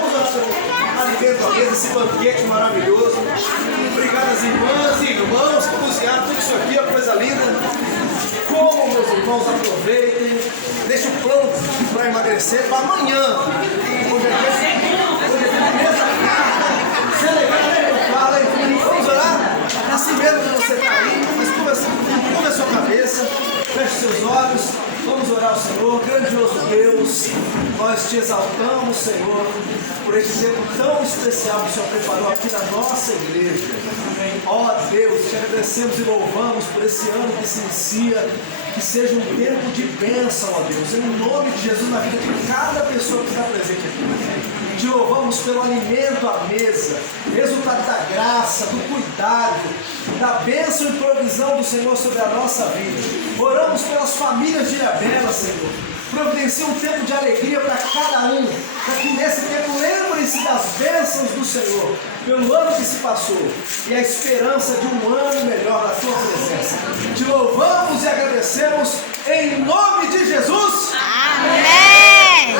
Vamos orar pelo alimento à mesa, esse banquete maravilhoso. Obrigado às irmãs e irmãos que cozinharam tudo isso aqui, ó, coisa linda. Como meus irmãos aproveitem, deixa o plano para emagrecer para amanhã. Hoje é mesa farta, celebrar, fala, vamos orar? Assim mesmo que você está aí, mas curva a sua cabeça, feche seus olhos, vamos orar ao Senhor. Grandioso Deus, nós te exaltamos, Senhor, por este tempo tão especial que o Senhor preparou aqui na nossa igreja. Ó Deus, te agradecemos e louvamos por esse ano que se inicia, que seja um tempo de bênção, ó Deus, em nome de Jesus, na vida de cada pessoa que está presente aqui. Te louvamos pelo alimento à mesa, resultado da graça, do cuidado, da bênção e provisão do Senhor sobre a nossa vida. Oramos pelas famílias de Ilhabela, Senhor. Providencia um tempo de alegria para cada um, para que nesse tempo lembrem-se das bênçãos do Senhor, pelo ano que se passou, e a esperança de um ano melhor na tua presença. Te louvamos e agradecemos em nome de Jesus. Amém.